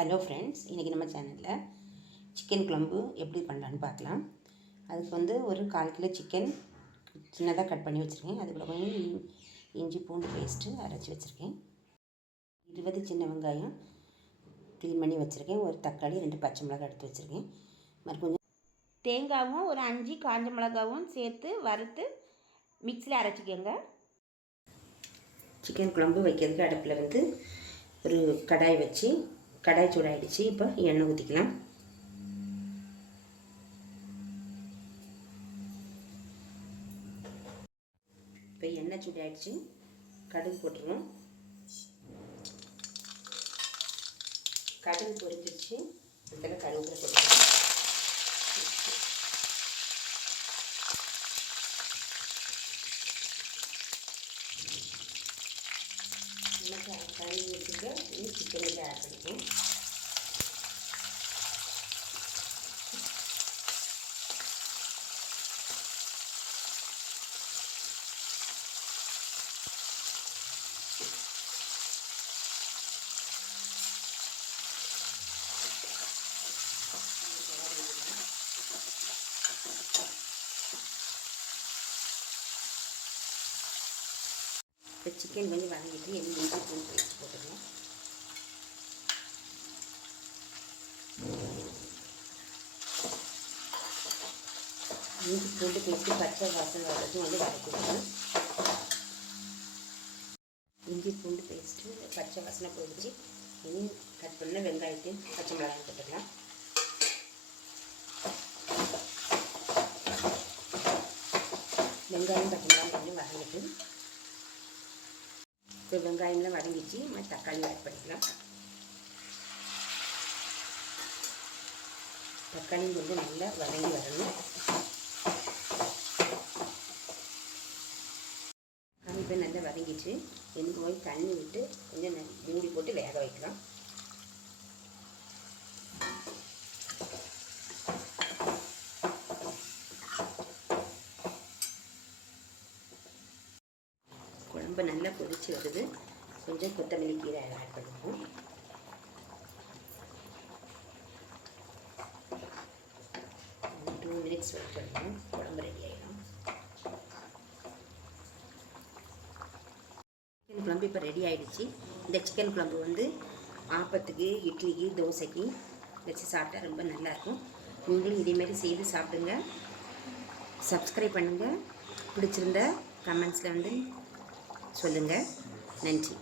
Hello friends, இன்றைக்கி நம்ம சேனலில் சிக்கன் குழம்பு எப்படி பண்ணலான்னு பார்க்கலாம். அதுக்கு வந்து ஒரு 1/4 கிலோ சிக்கன் சின்னதாக கட் பண்ணி வச்சுருக்கேன். அதுக்கூட கொஞ்சம் இஞ்சி பூண்டு பேஸ்ட்டு அரைச்சி வச்சுருக்கேன். 20 சின்ன வெங்காயம் க்ளீன் பண்ணி வச்சுருக்கேன். ஒரு தக்காளி 2 பச்சை மிளகாய் எடுத்து வச்சுருக்கேன். மாதிரி கொஞ்சம் தேங்காயும் ஒரு 5 காஞ்ச மிளகாவும் சேர்த்து வறுத்து மிக்ஸியில் அரைச்சிக்கோங்க. சிக்கன் குழம்பு வைக்கிறதுக்கு அடுப்பில் வந்து ஒரு கடாய் வச்சு கடாய் சூடாயிடுச்சு. இப்போ எண்ணெய் ஊற்றிக்கலாம். இப்போ எண்ணெய் சூடாயிடுச்சு, கடுகு போட்டுருவோம். கடுகு பொரிஞ்சிருச்சு, இதில் கருவேப்பிலை போட்டுக்கலாம். கறி வச்சுட்டு சிக்கன் ஆட் பண்ணிப்போம். இப்போ சிக்கன் கொஞ்சம் வதங்கிட்டு இஞ்சி பூண்டு பேஸ்ட் போட்டுருவோம். இஞ்சி பூண்டு பேஸ்ட்டு பச்சை வாசனை வரைக்கும் வந்து வதக்கிடுவோம். இஞ்சி பூண்டு பேஸ்ட்டு பச்சை வாசனை போயிடுச்சு. இனி கட் பண்ண வெங்காயத்தையும் பச்சை மிளகாய் போட்டுக்கலாம். வெங்காயம் பச்சை மிளகாய் கொஞ்சம் வதங்கிட்டு இப்போ வெங்காயம்லாம் வதங்கிச்சு. தக்காளி ஆட் பண்ணிக்கலாம். தக்காளி கொஞ்சம் நல்லா வதங்கி வரணும். இப்போ நல்லா வதங்கிச்சு. எனக்கு போய் தண்ணி விட்டு கொஞ்சம் மூடி போட்டு வேக வைக்கலாம். குழம்பு நல்லா கொதிச்சு வருது. கொஞ்சம் கொத்தமல்லி கீரை ஆட் பண்ணுவோம். ஒரு 2 மினிட்ஸ் வெயிட் பண்ணுவோம். குழம்பு ரெடி ஆகிடும். சிக்கன் குழம்பு இப்போ ரெடி ஆகிடுச்சு. இந்த சிக்கன் குழம்பு வந்து ஆப்பத்துக்கு, இட்லிக்கு, தோசைக்கு வச்சு சாப்பிட்டா ரொம்ப நல்லாயிருக்கும். நீங்களும் இதேமாரி செய்து சாப்பிடுங்க. சப்ஸ்கிரைப் பண்ணுங்கள். பிடிச்சிருந்த கமெண்ட்ஸில் வந்து சொல்லுங்கள். நன்றி.